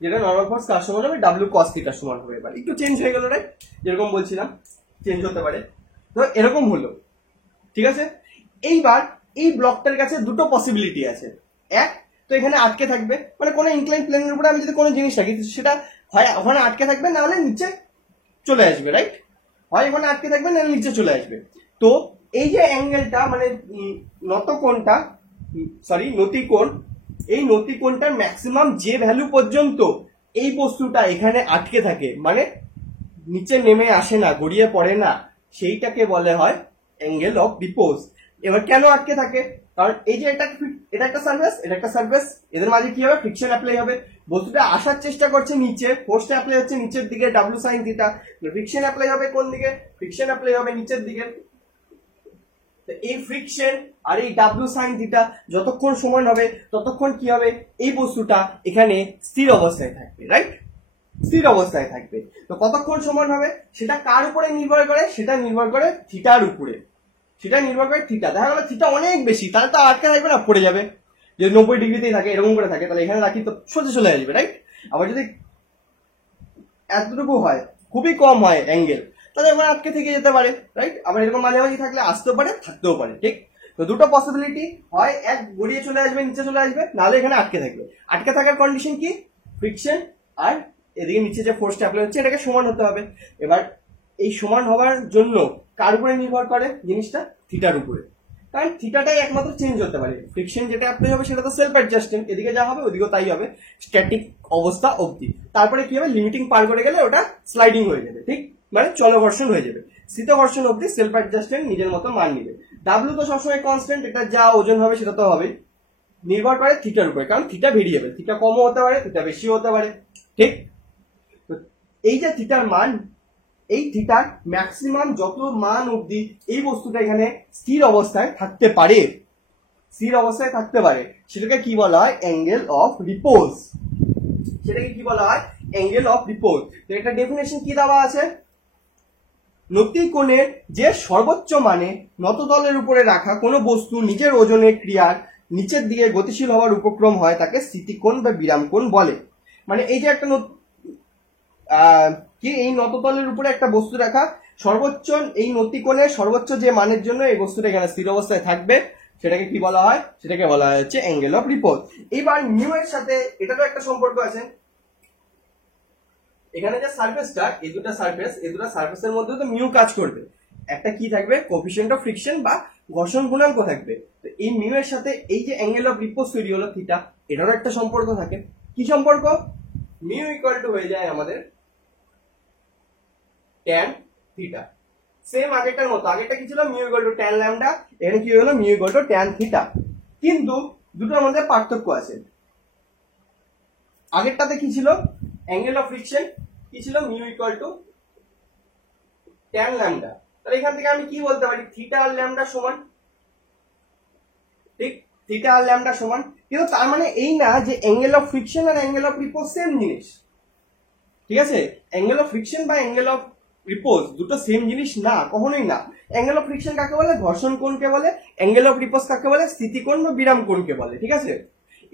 যেটা নর্মাল ফোর্স কার সমান হবে? ডাব্লিউ কস থিটার সমান হবে। এবার একটু চেঞ্জ হয়ে গেল, রাইট? যেরকম বলছিলাম চেঞ্জ হতে পারে। তো এরকম হলো। ঠিক আছে? এইবার এই ব্লকটার কাছে দুটো পসিবিলিটি আছে। এক, তো এখানে আটকে থাকবে, মানে কোনো ইনক্লাইন প্লেনের উপরে আমি যদি কোনো জিনিস রাখি সেটা হয় ওখানে আটকে থাকবে, না হলে নিচে চলে আসবে, রাইট? হয় এখানে আটকে থাকবে, না নিচে চলে আসবে। তো এই যে অ্যাঙ্গেলটা, মানে নতকোণটা, সরি নতিকোণ, এই নতিকোণটার ম্যাক্সিমাম যে ভ্যালু পর্যন্ত এই বস্তুটা এখানে আটকে থাকে, মানে নিচে নেমে আসে না, গড়িয়ে পড়ে না, সেইটাকে বলে হয় অ্যাঙ্গেল অফ রিপোজ। এবার কেন আটকে থাকে? কারণ এই যে এটা একটা সারফেস, এটা একটা সারফেস, এদের মাঝে কি হবে? ফ্রিকশন অ্যাপ্লাই হবে। বস্তুটা আসার চেষ্টা করছে নিচে, ফোর্সটা অ্যাপ্লাই হচ্ছে নিচের দিকে, W sine theta. Friction apply হবে কোন দিকে? ফ্রিকশন অ্যাপ্লাই হবে নিচের দিকে। এই ফ্রিকশন আর এই ডাব্লিউ সাইন থিটা যতক্ষণ সমান হবে ততক্ষণ কি হবে? এই বস্তুটা এখানে স্থির অবস্থায় থাকবে, রাইট? স্থির অবস্থায় থাকবে। তো কতক্ষণ সমান হবে সেটা কার উপরে নির্ভর করে? সেটা নির্ভর করে থিটার উপরে। সেটা নির্ভর করে থিটা। দেখা গেল থিটা অনেক বেশি, তাহলে তো আটকে থাকবে না, পড়ে যাবে। যদি 90 ডিগ্রিতেই থাকে, এরকম করে থাকে, তাহলে এখানে রাখি তো সোজা চলে আসবে, রাইট? আবার যদি এতটুকু হয়, খুবই কম হয় অ্যাঙ্গেল, তাহলে এবার আটকে থেকে যেতে পারে, রাইট? আবার এরকম মাঝামাঝি থাকলে আসতেও পারে, থাকতেও পারে। ঠিক? তো দুটো পসিবিলিটি, হয় এক গড়িয়ে চলে আসবে, নিচে চলে আসবে, নাহলে এখানে আটকে থাকবে। আটকে থাকার কন্ডিশন কি? ফ্রিকশন আর এদিকে নিচে যে ফোর্সটা অ্যাপ্লাই হচ্ছে এটাকে সমান হতে হবে। এবার এই সমান হওয়ার জন্য কার উপরে নির্ভর করে জিনিসটা? থিটার উপরে। কারণ থিটাটাই একমাত্র চেঞ্জ হতে পারে। ফ্রিকশন যেটা অ্যাপ্লাই হবে সেটা তো সেলফ অ্যাডজাস্টিং, এদিকে যা হবে ওদিকেও তাই হবে, স্ট্যাটিক অবস্থা অবধি। তারপরে কি হবে? লিমিটিং পার করে গেলে ওটা স্লাইডিং হয়ে যাবে, ঠিক? মানে চলঘর্ষণ হয়ে যাবে। স্থিত ঘর্ষণ অবধি সেলফ অ্যাডজাস্টমেন্ট নিজের মতো মান নিবে। ডাব্লিউ তো সবসময় কনস্ট্যান্ট, এটা যা ওজন হবে সেটা তো হবে। নির্ভর করে থিটার উপরে, কারণ থিটা ভেরিয়েবল, থিটা কমও হতে পারে, থিটা বেশিও হতে পারে। ঠিক? তো এই যে থিটার মান, এই থিটার ম্যাক্সিমাম যত মান অবধি এই বস্তুটা এখানে স্থির অবস্থায় থাকতে পারে, স্থির অবস্থায় থাকতে পারে, সেটাকে কি বলা হয়? Angle of repose. সেটাকে কি বলা হয়? Angle of repose. তো এটা ডেফিনেশন কি দেওয়া আছে? নতিকোণের যে সর্বোচ্চ মানে নততলের উপরে রাখা কোনো বস্তু নিজের ওজনের ক্রিয়ার নিচের দিকে গতিশীল হওয়ার উপক্রম হয় তাকে স্থিতিকোণ বা বিরাম কোণ বলে। মানে এই যে একটা কি, এই নততলের উপরে একটা বস্তু রাখা, সর্বোচ্চ এই নতিকোণের সর্বোচ্চ যে মানের জন্য এই বস্তুটা এখানে স্থির অবস্থায় থাকবে, সেটাকে কি বলা হয়? সেটাকে বলা হচ্ছে অ্যাঙ্গেল অফ রিপোজ। এবার মিউ এর সাথে এটারও একটা সম্পর্ক আছে। এখানে যে সারফেসটা, এই দুটো সারফেস, এই দুটো সারফেসের মধ্যে তো মিউ কাজ করবে। একটা কি থাকবে? কোএফিসিয়েন্ট অফ ফ্রিকশন বা ঘর্ষণ গুণাঙ্ক থাকবে। তো এই মিউ এর সাথে এই যে অ্যাঙ্গেল অফ রিপোজ তৈরি হলো থিটা, এটারও একটা সম্পর্ক থাকে। কি সম্পর্ক? মিউ ইকুয়াল টু হয়ে যায় আমাদের tan থিটা। সেম আগেরটার মতো। আগেরটা কি ছিল? Mu equal to tan lambda. এখানে কি হলো? Mu equal to tan theta. কিন্তু দুটোর মধ্যে পার্থক্য আছে। আগেরটাতে কি ছিল? অ্যাঙ্গেল অফ ফ্রিকশন কি ছিল? Mu equal to tan lambda. তাহলে এখান থেকে আমি কি বলতে পারি? থিটা আর ল্যামডা সমান। ঠিক? থিটা আর ল্যামডা সমান। কিন্তু তার মানে এই না যে অ্যাঙ্গেল অফ ফ্রিকশন আর অ্যাঙ্গেল অফ রিপোজ সেম জিনিস। ঠিক আছে? অ্যাঙ্গেল অফ ফ্রিকশন বা অ্যাঙ্গেল অফ রিপোজ দুটো সেম জিনিস না, কখনোই না। অ্যাঙ্গেল অফ ফ্রিকশন কাকে বলে? ঘর্ষণ কোণকে বলে। অ্যাঙ্গেল অফ রিপোজ কাকে বলে? স্থিতিকোণ বা বিরাম কোণকে বলে। ঠিক আছে?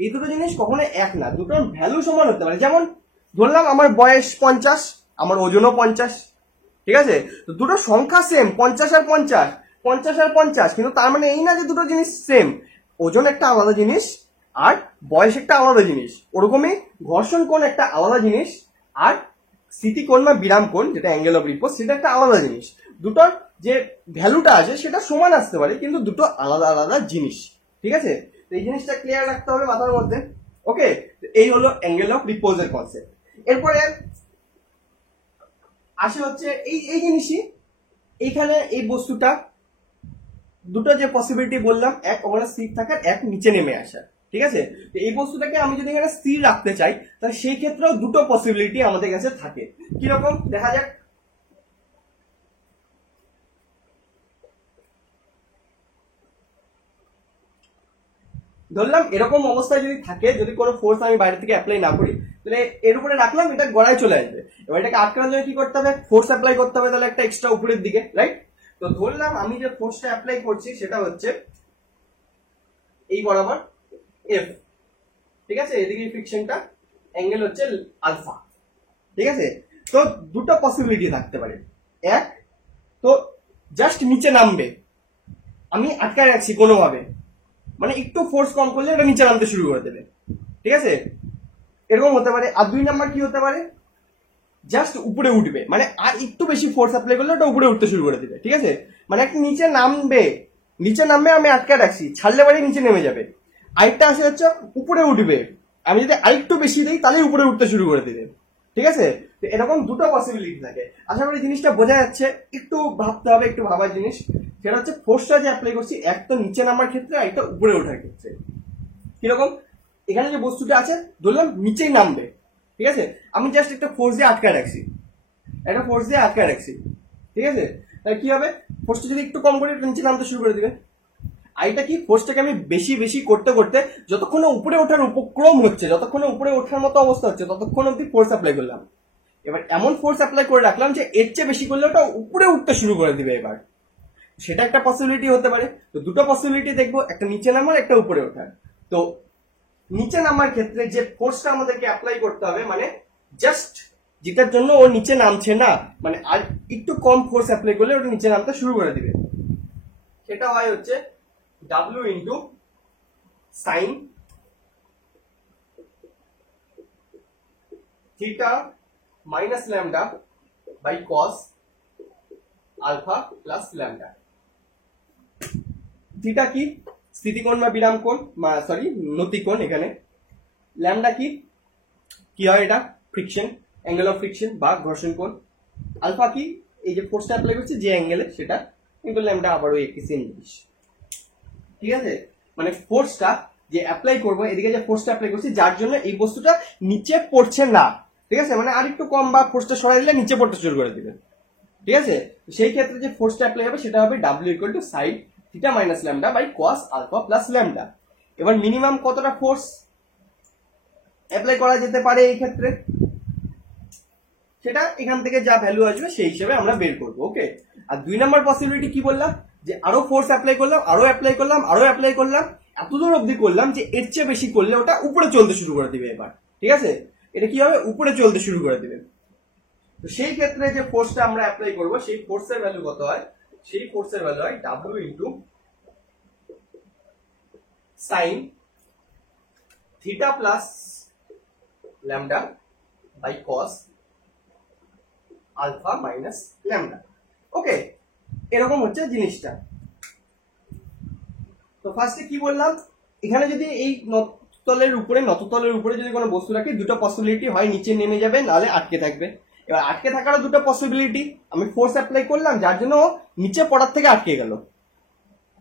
এই দুটো জিনিস কখনো এক না, দুটোর ভ্যালু সমান হতে পারে। যেমন ধরলাম আমার বয়স 50, আমার ওজনও 50, ঠিক আছে? তো দুটো সংখ্যা সেম, 50 আর 50, 50 আর 50, কিন্তু তার মানে এই না যে দুটো জিনিস সেম। ওজন একটা আলাদা জিনিস আর বয়স একটা আলাদা জিনিস, ওরকমই ঘর্ষণ কোণ একটা আলাদা জিনিস আর স্মৃতিকোণ বা বিরাম কোণ যেটা অ্যাঙ্গেল অফ রিপোজ সেটা একটা আলাদা জিনিস। দুটোর যে ভ্যালুটা আছে সেটা সমান আসতে পারে, কিন্তু দুটো আলাদা আলাদা জিনিস, ঠিক আছে? তো এই জিনিসটা ক্লিয়ার রাখতে হবে মাথার মধ্যে। ওকে, এই হলো অ্যাঙ্গেল অফ রিপোজের কনসেপ্ট। এরপরে আসে হচ্ছে এই জিনিসই, এইখানে এই বস্তুটা দুটো যে পসিবিলিটি বললাম, এক ওখানে স্থির থাকার, এক নিচে নেমে আসা, ঠিক আছে? তো এই বস্তুটাকে আমি যদি এখানে স্থির রাখতে চাই তাহলে সেই ক্ষেত্রেও দুটো পসিবিলিটি আমাদের কাছে থাকে। কিরকম দেখা যাক। ধরলাম এরকম অবস্থায় যদি থাকে, যদি কোনো ফোর্স আমি বাইরে থেকে অ্যাপ্লাই না করি, তাহলে এর উপরে রাখলাম, এটা গড়ায় চলে আসবে। এবার এটাকে আটকানোর জন্য কি করতে হবে? ফোর্স অ্যাপ্লাই করতে হবে, তাহলে একটা এক্সট্রা উপরের দিকে, রাইট? তো ধরলাম আমি যে ফোর্সটা অ্যাপ্লাই করছি সেটা হচ্ছে এই বরাবর এফ, ঠিক আছে? এদিকে ফ্রিকশনটা অ্যাঙ্গেল হচ্ছে আলফা, ঠিক আছে? তো দুটো পসিবিলিটি থাকতে পারে। এক, তো জাস্ট নিচে নামবে, আমি আটকায় রাখছি কোনোভাবে, মানে একটু ফোর্স কম করলে এটা নিচে নামতে শুরু করে দেবে, ঠিক আছে? এরকম হতে পারে। আর দুই নাম্বার কি হতে পারে? জাস্ট উপরে উঠবে, মানে আর একটু বেশি ফোর্স অ্যাপ্লাই করলে ওটা উপরে উঠতে শুরু করে দেবে, ঠিক আছে? মানে একটা নিচে নামবে, নিচে নামবে, আমি আটকায় রাখছি, ছাড়লে বাড়ি নিচে নেমে যাবে। আরেকটা আসে হচ্ছে উপরে উঠবে, আমি যদি আরেকটু বেশি দিই তাহলে উপরে উঠতে শুরু করে দেবে, ঠিক আছে? তো এরকম দুটো পসিবিলিটি থাকে। আশা করি জিনিসটা বোঝা যাচ্ছে। একটু ভাবতে হবে, একটু ভাবার জিনিস। সেটা হচ্ছে ফোর্সটা যে অ্যাপ্লাই করছি, এক তো নিচে নামার ক্ষেত্রে, আর একটা উপরে ওঠার ক্ষেত্রে। কিরকম? এখানে যে বস্তুটা আছে ধরলাম নিচেই নামবে, ঠিক আছে? আমি জাস্ট একটা ফোর্স দিয়ে আটকায় রাখছি, একটা ফোর্স দিয়ে আটকায় রাখছি, ঠিক আছে? তাহলে কি হবে? ফোর্সটা যদি একটু কম করে নিচে নামতে শুরু করে দিবে। আইটা কি, ফোর্সটাকে আমি বেশি বেশি করতে করতে যতক্ষণ উপরে ওঠার উপক্রম হচ্ছে, যতক্ষণ উপরে ওঠার মতো অবস্থা হচ্ছে, ততক্ষণ অব্দি ফোর্স অ্যাপ্লাই করলাম। এবার এমন ফোর্স অ্যাপ্লাই করে রাখলাম যে এর চেয়ে বেশি করলে ওটা উপরে উঠতে শুরু করে দিবে। এবার সেটা একটা পসিবিলিটি হতে পারে। তো দুটো পসিবিলিটি দেখবো, একটা নিচে নামার, একটা উপরে ওঠার। তো নিচে নামার ক্ষেত্রে যে ফোর্সটা আমাদেরকে অ্যাপ্লাই করতে হবে, মানে জাস্ট যেটার জন্য ও নিচে নামছে না, মানে আর একটু কম ফোর্স অ্যাপ্লাই করলে ওটা নিচে নামতে শুরু করে দিবে, সেটা হয় হচ্ছে W into sine theta minus lambda by cos alpha plus lambda. Theta কি? স্থিতিকোণ বা বিরাম কোণ, সরি নতিকোণ। এখানে ল্যামডা কি? কি হয় এটা? ফ্রিকশন, অ্যাঙ্গেল অফ ফ্রিকশন বা ঘর্ষণ কোণ। আলফা কি? এই যে ফোর্সটা অ্যাপ্লাই করছে যে অ্যাঙ্গেলে, সেটা। কিন্তু ল্যামডা আবারও একই সেম জিনিস, ঠিক আছে? মানে ফোর্সটা যে অ্যাপ্লাই করবো, এদিকে যে ফোর্সটা অ্যাপ্লাই করছি, যার জন্য এই বস্তুটা নিচে পড়ছে না, ঠিক আছে? মানে আর একটু কম বা ফোর্সটা সরাই দিলে নিচে পড়তে শুরু করে দিবে, ঠিক আছে? সেই ক্ষেত্রে যে ফোর্সটা অ্যাপ্লাই হবে সেটা হবে W equal to sine theta minus lambda by cos alpha plus lambda. এবার মিনিমাম কতটা ফোর্স অ্যাপ্লাই করা যেতে পারে এই ক্ষেত্রে, সেটা এখান থেকে যা ভ্যালু আসবে সেই হিসেবে আমরা বের করবো। ওকে, আর দুই নম্বর পসিবিলিটি কি বললাম? যে আরো ফোর্স অ্যাপ্লাই করলাম, আরো অ্যাপ্লাই করলাম, আরো অ্যাপ্লাই করলাম, এতদূর অবধি করলাম যে এর চেয়ে বেশি করলে ওটা উপরে চলতে শুরু করে দিবে। এবার ঠিক আছে, এটা কি হবে? উপরে চলতে শুরু করে দিবে। তো সেই ক্ষেত্রে যে ফোর্সটা আমরা অ্যাপ্লাই করব, সেই ফোর্সের ভ্যালু কত হয়? সেই ফোর্সের ভ্যালু হয় W into sine theta plus lambda by cos alpha minus lambda. Okay, এরকম হচ্ছে জিনিসটা। তো ফার্স্টে কি বললাম, এখানে যদি এই নততলের উপরে যদি কোনো বস্তু রাখি, দুটো পসিবিলিটি হয় নিচে নেমে যাবে, নাহলে আটকে থাকবে। এবার আটকে থাকারও দুটো পসিবিলিটি, আমি ফোর্স অ্যাপ্লাই করলাম যার জন্য নিচে পড়ার থেকে আটকে গেল।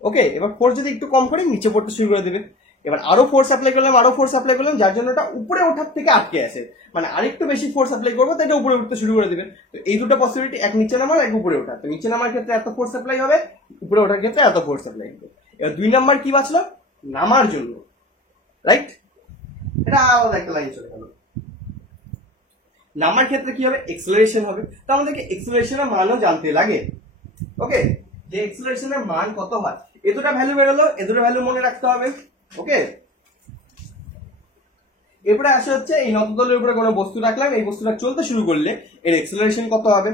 ওকে, এবার ফোর্স যদি একটু কম করি নিচে পড়তে শুরু করে দেবে। এবার আরো ফোর্স অ্যাপ্লাই করলাম, যার জন্য এটা উপরে ওঠার থেকে আটকে আছে, মানে আরেকটু বেশি ফোর্স অ্যাপ্লাই করবো তো এটা উপরে উঠতে শুরু করে দিবে। তো এই দুটো পসিবিলিটি, এক নিচে নামার, এক উপরে ওঠা। তো নিচে নামার ক্ষেত্রে এত ফোর্স অ্যাপ্লাই হবে, উপরে ওঠার ক্ষেত্রে এত ফোর্স অ্যাপ্লাই হবে। এবার দুই নাম্বার কি বাঁচলো? নামার জন্য, রাইট? এটা আলাদা একটা লাইন চলে গেল। নামার ক্ষেত্রে কি হবে? এক্সেলারেশন হবে। তো আমাদেরকে এক্সেলারেশনের মানও জানতে লাগে। ওকে, যে এক্সেলারেশনের মান কত হয়, এ দুটো ভ্যালু বেরোলো, এ দুটো ভ্যালু মনে রাখতে হবে। ওকে, এরপরে আসে হচ্ছে এই নততলের উপরে কোনো বস্তু রাখলাম, এই বস্তুটা চলতে শুরু করলে এর এক্সেলারেশন কত হবে?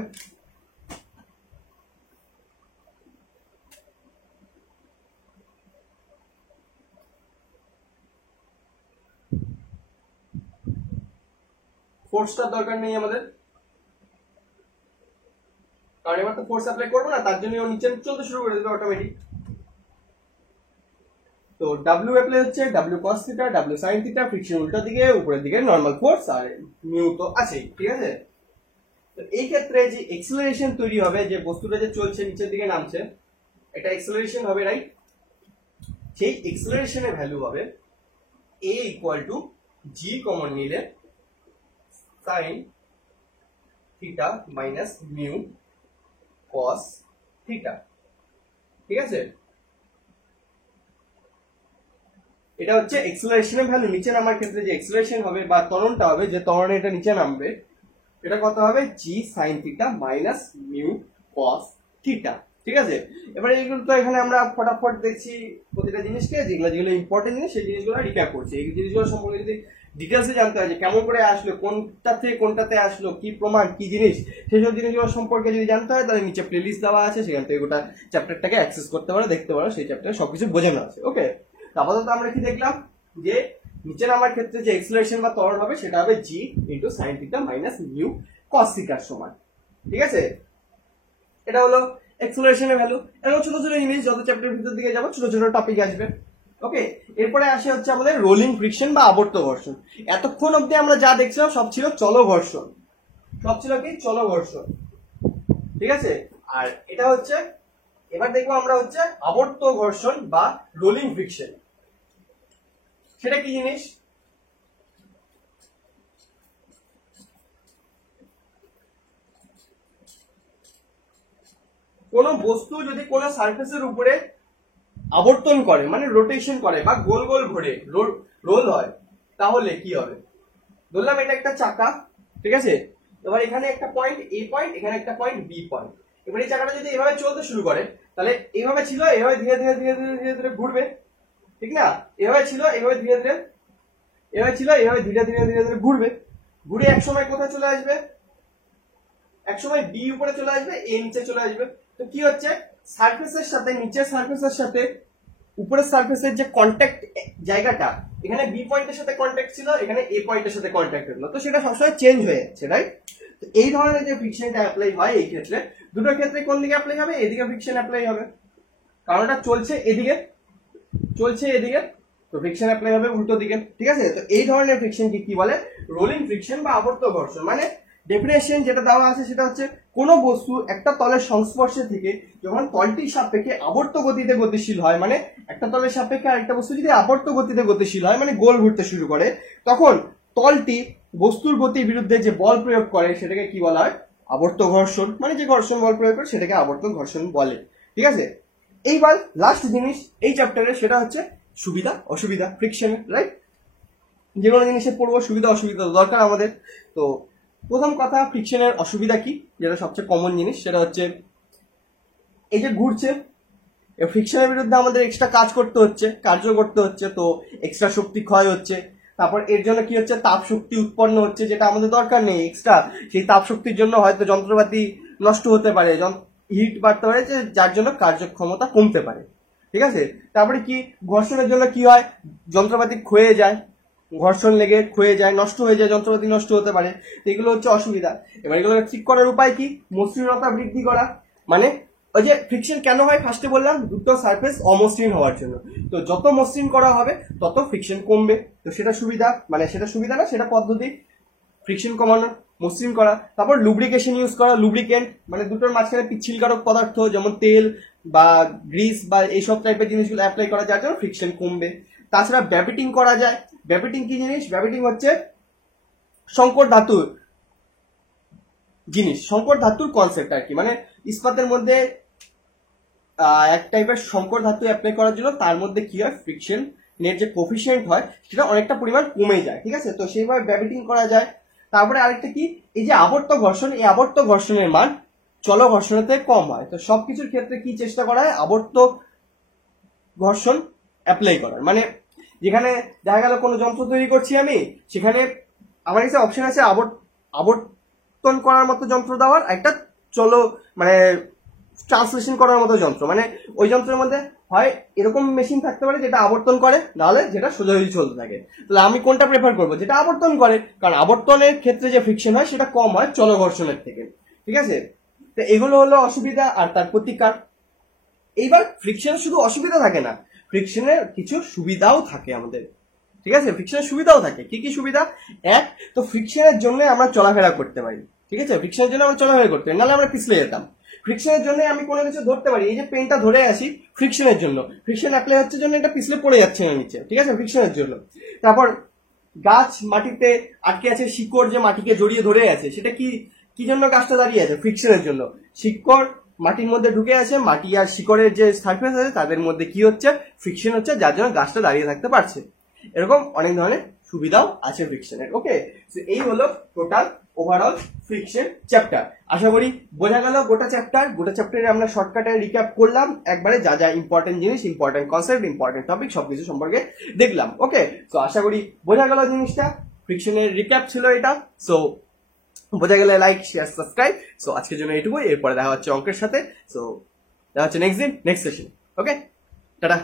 ফোর্সটার দরকার নেই আমাদের, কারণ এবার তো ফোর্স অ্যাপ্লাই করবো না, তার জন্য ও নিচে চলতে শুরু করে দেবে অটোমেটিক। তো ডাব্লিউ অ্যাপ্লাই হচ্ছে W cos theta, W sine theta, friction উল্টো দিকে, উপরের দিকে নর্মাল ফোর্স, আর মিউ তো আছেই, ঠিক আছে। তো এই ক্ষেত্রে যে এক্সেলারেশন তৈরি হবে, যে বস্তুটা যে চলছে নিচের দিকে নামছে, এটা এক্সেলারেশন হবে, রাইট? সেই এক্সেলারেশনের ভ্যালু হবে a equal to G common নিলে sine theta minus mu cos theta, ঠিক আছে। এটা হচ্ছে এক্সেলারেশনের ভ্যালু। নিচে নামার ক্ষেত্রে যে এক্সেলারেশন হবে বা ত্বরণটা হবে, যে ত্বরণে এটা নিচে নামবে, এটা কত হবে? জি sign theta minus mu cos theta, ঠিক আছে। এবারে এগুলো তো এখানে আমরা ফটাফট দেখছি প্রতিটা জিনিসকে, যেগুলো যেগুলো ইম্পর্টেন্ট জিনিস সেই জিনিসগুলো রিক্যাপ করছি। এই জিনিসগুলো সম্পর্কে যদি ডিটেলসে জানতে হয় যে কেমন করে আসলো, কোনটা থেকে কোনটাতে আসলো, কি প্রমাণ, কি জিনিস, সেসব জিনিসগুলো সম্পর্কে যদি জানতে হয় তাহলে নিচে প্লেলিস্ট দেওয়া আছে, সেখান থেকে গোটা চ্যাপ্টারটাকে অ্যাক্সেস করতে পারো, দেখতে পারো, সেই চ্যাপ্টারে সবকিছু বোঝানো আছে। ওকে, আপাতত আমরা কি দেখলাম? যে নিচে নামার ক্ষেত্রে যে এক্সেলারেশন বা ত্বরণ হবে সেটা হবে G into sine theta minus mu cos থিটার সমান, ঠিক আছে। এটা হলো এক্সেলারেশনের ভ্যালু। এরকম ছোট ছোট জিনিস যত চ্যাপ্টারের ভিতর দিকে যাবো ছোট ছোট টপিক আসবে। ওকে, এরপরে আসে হচ্ছে আমাদের রোলিং ফ্রিকশন বা আবর্ত ঘর্ষণ। এতক্ষণ অব্দি আমরা যা দেখছিলাম সব ছিল চল ঘর্ষণ, সব ছিল কি চল ঘর্ষণ, ঠিক আছে। আর এটা হচ্ছে এবার দেখবো আমরা হচ্ছে আবর্ত ঘর্ষণ বা রোলিং ফ্রিকশন। সেটা কি জিনিস? কোন বস্তু যদি কোন সারফেসের উপরে আবর্তন করে, মানে রোটেশন করে বা গোল গোল ঘোরে, রোল হয়, তাহলে কি হবে? ধরলাম এটা একটা চাকা, ঠিক আছে। এবার এখানে একটা পয়েন্ট এ পয়েন্ট, এখানে একটা পয়েন্ট বি পয়েন্ট। এবার এই চাকাটা যদি এভাবে চলতে শুরু করে তাহলে এইভাবে ছিল, এভাবে ধীরে ধীরে ধীরে ধীরে ধীরে ধীরে ঘুরবে, ঠিক না? এভাবে ছিল, এভাবে ধীরে ধীরে, এভাবে ছিল, এভাবে ধীরে ধীরে ধীরে ধীরে ঘুরবে, ঘুরে এক সময় কোথায় চলে আসবে? এক সময় বি উপরে চলে আসবে, এ নিচে চলে আসবে। তো কি হচ্ছে? সারফেসের সাথে, নিচের সারফেসের সাথে উপরের সারফেসের যে কন্ট্যাক্ট জায়গাটা, এখানে বি পয়েন্টের সাথে কন্ট্যাক্ট ছিল, এখানে এ পয়েন্টের সাথে কন্ট্যাক্ট হলো, তো সেটা সবসময় চেঞ্জ হয়ে যাচ্ছে, রাইট? তো এই ধরনের যে ফ্রিকশনটা অ্যাপ্লাই হয় এই ক্ষেত্রে, দুটোর ক্ষেত্রে কোন দিকে অ্যাপ্লাই হবে? এদিকে ফ্রিকশন অ্যাপ্লাই হবে, কারণ এটা চলছে এদিকে, চলছে এদিকে, তো ফ্রিকশন অ্যাপ্লাই হবে উল্টো দিকে, ঠিক আছে। তো এই ধরনের ফ্রিকশনকে কি বলে? রোলিং ফ্রিকশন বা আবর্ত ঘর্ষণ। মানে ডেফিনেশন যেটা দেওয়া আছে সেটা হচ্ছে কোন বস্তু একটা তলের সংস্পর্শে থেকে যখন তলটির সাপেক্ষে আবর্ত গতিতে গতিশীল হয়, মানে একটা তলের সাপেক্ষে আরেকটা বস্তু যদি আবর্ত গতিতে গতিশীল হয়, মানে গোল ঘুরতে শুরু করে, তখন তলটি বস্তুর গতির বিরুদ্ধে যে বল প্রয়োগ করে সেটাকে কি বলা হয়? আবর্ত ঘর্ষণ। মানে যে ঘর্ষণ বল প্রয়োগ করে সেটাকে আবর্ত ঘর্ষণ বলে, ঠিক আছে। এইবার লাস্ট জিনিস এই চ্যাপ্টারে, সেটা হচ্ছে সুবিধা অসুবিধা ফ্রিকশন, রাইট? যে কোনো জিনিসে পড়বো সুবিধা অসুবিধা দরকার আমাদের। তো প্রথম কথা, ফ্রিকশনের অসুবিধা কি, যেটা সবচেয়ে কমন জিনিস, সেটা হচ্ছে এই যে ঘুরছে, ফ্রিকশনের বিরুদ্ধে আমাদের এক্সট্রা কাজ করতে হচ্ছে, কার্য করতে হচ্ছে, তো এক্সট্রা শক্তি ক্ষয় হচ্ছে। তারপর এর জন্য কি হচ্ছে? তাপ শক্তি উৎপন্ন হচ্ছে, যেটা আমাদের দরকার নেই এক্সট্রা। সেই তাপ শক্তির জন্য হয়তো যন্ত্রপাতি নষ্ট হতে পারে, হিট বাড়তে পারে, যার জন্য কার্যক্ষমতা কমতে পারে, ঠিক আছে। তারপরে কি, ঘর্ষণের জন্য কি হয়? যন্ত্রপাতি ক্ষয়ে যায়, ঘর্ষণ লেগে ক্ষয়ে যায়, নষ্ট হয়ে যায়, যন্ত্রপাতি নষ্ট হতে পারে। এগুলো হচ্ছে অসুবিধা। এবার এগুলো ঠিক করার উপায় কি? মসৃণতা বৃদ্ধি করা। মানে ওই যে ফ্রিকশন কেন হয় ফার্স্টে বললাম, দুটো সারফেস অমসৃণ হওয়ার জন্য। তো যত মসৃণ করা হবে তত ফ্রিকশন কমবে, তো সেটা সুবিধা, মানে সেটা সুবিধা না, সেটা পদ্ধতি ফ্রিকশন কমানো, মসৃণ করা। তারপর লুব্রিকেশন ইউজ করা, লুব্রিকেন্ট মানে দুটোর মাঝখানে পিচ্ছিলকারক পদার্থ যেমন তেল বা গ্রিস বা এইসব টাইপের জিনিসগুলো অ্যাপ্লাই করা, যার জন্য ফ্রিকশন কমবে। তাছাড়া ব্যাবিটিং করা যায়। ব্যাবিটিং কি জিনিস? ব্যাবিটিং হচ্ছে সংকর ধাতুর জিনিস, সংকর ধাতুর কনসেপ্ট আর কি। মানে ইস্পাতের মধ্যে এক টাইপের সংকর ধাতু অ্যাপ্লাই করার জন্য তার মধ্যে কি হয়? ফ্রিকশন এর যে কোফিসিয়েন্ট হয় সেটা অনেকটা পরিমাণ কমে যায়, ঠিক আছে। তো সেইভাবে ব্যাবিটিং করা যায়। তারপরে আরেকটা কি, এই যে আবর্ত ঘর্ষণ, এই আবর্ত ঘর্ষণের মান চল ঘর্ষণের থেকে কম হয়। তো সবকিছুর ক্ষেত্রে কি চেষ্টা করা হয়? আবর্ত ঘর্ষণ অ্যাপ্লাই করার। মানে যেখানে দেখা গেল কোনো যন্ত্র তৈরি করছি আমি, সেখানে আমার কাছে অপশন আছে আবর্তন করার মতো যন্ত্র দেওয়ার, একটা চলো মানে ট্রান্সলেশন করার মতো যন্ত্র, মানে ওই যন্ত্রের মধ্যে হয় এরকম মেশিন থাকতে পারে যেটা আবর্তন করে, নাহলে যেটা সোজাসুজি চলতে থাকে। তাহলে আমি কোনটা প্রেফার করবো? যেটা আবর্তন করে, কারণ আবর্তনের ক্ষেত্রে যে ফ্রিকশন হয় সেটা কম হয় চলঘর্ষণের থেকে। ঠিক আছে, তো এগুলো হলো অসুবিধা আর তার প্রতিকার। এইবার ফ্রিকশনের শুধু অসুবিধা থাকে না, ফ্রিকশনের কিছু সুবিধাও থাকে আমাদের। ঠিক আছে, ফ্রিকশনের সুবিধাও থাকে। কি কি সুবিধা? এক, তো ফ্রিকশনের জন্য আমরা চলাফেরা করতে পারি। ঠিক আছে, ফ্রিকশনের জন্য আমরা চলাফেরা করতে পারি, নাহলে আমরা পিছলে যেতাম। ফ্রিকশনের জন্য আমি কোনো কিছু ধরতে পারি, এই যে পেনটা ধরে আছি ফ্রিকশনের জন্য, ফ্রিকশন অ্যাপ্লাই হচ্ছে জন্য এটা পিছলে পড়ে যাচ্ছে না নিচে। ঠিক আছে, ফ্রিকশনের জন্য। তারপর গাছ মাটিতে আটকে আছে, শিকড় যে মাটিকে জড়িয়ে ধরে আছে, সেটা কি কি জন্য গাছটা দাঁড়িয়ে আছে? ফ্রিকশনের জন্য। শিকড় মাটির মধ্যে ঢুকে আছে, মাটি আর শিকড়ের যে সারফেস আছে তাদের মধ্যে কি হচ্ছে? ফ্রিকশন হচ্ছে, যার জন্য গাছটা দাঁড়িয়ে থাকতে পারছে। এরকম অনেক ধরনের সুবিধাও আছে ফ্রিকশনের। ওকে, এই হলো টোটাল ওভারঅল ফ্রিকশন চ্যাপ্টার। আশা করি বোঝা গেল গোটা চ্যাপ্টারে আমরা শর্টকাটে রিক্যাপ করলাম একবারে, যা যা ইম্পর্টেন্ট জিনিস, ইম্পর্টেন্ট কনসেপ্ট, ইম্পর্টেন্ট টপিক সবকিছু সম্পর্কে দেখলাম। ওকে, তো আশা করি বোঝা গেল জিনিসটা। ফ্রিকশনের রিক্যাপ ছিল এটা। সো বোঝা গেলে লাইক, শেয়ার, সাবস্ক্রাইব। সো আজকের জন্য এটুকুই, এরপরে দেখা হচ্ছে অঙ্কের সাথে। সো দেখা হচ্ছে নেক্সট দিন, নেক্সট সেশন। ওকে, টাটা।